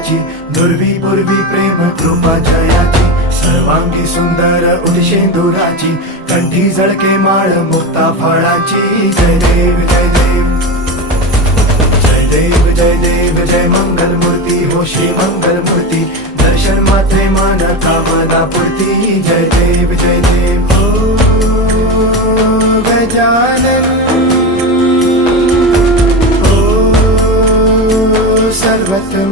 जयाची, दुर्वी पूर्वी प्रेम कृपा जयाची, सर्वांगी सुंदर उदिशेंदुराची, कंठी झळके माळ मुक्ता फळाची. जय देव जय देव जय देव जय देव जय मंगल मूर्ती हो श्री मंगल मूर्ती, दर्शन मात्रे मान कामना पूर्ती. जय देव जय देव ओ गजानन ओ सर्वत्र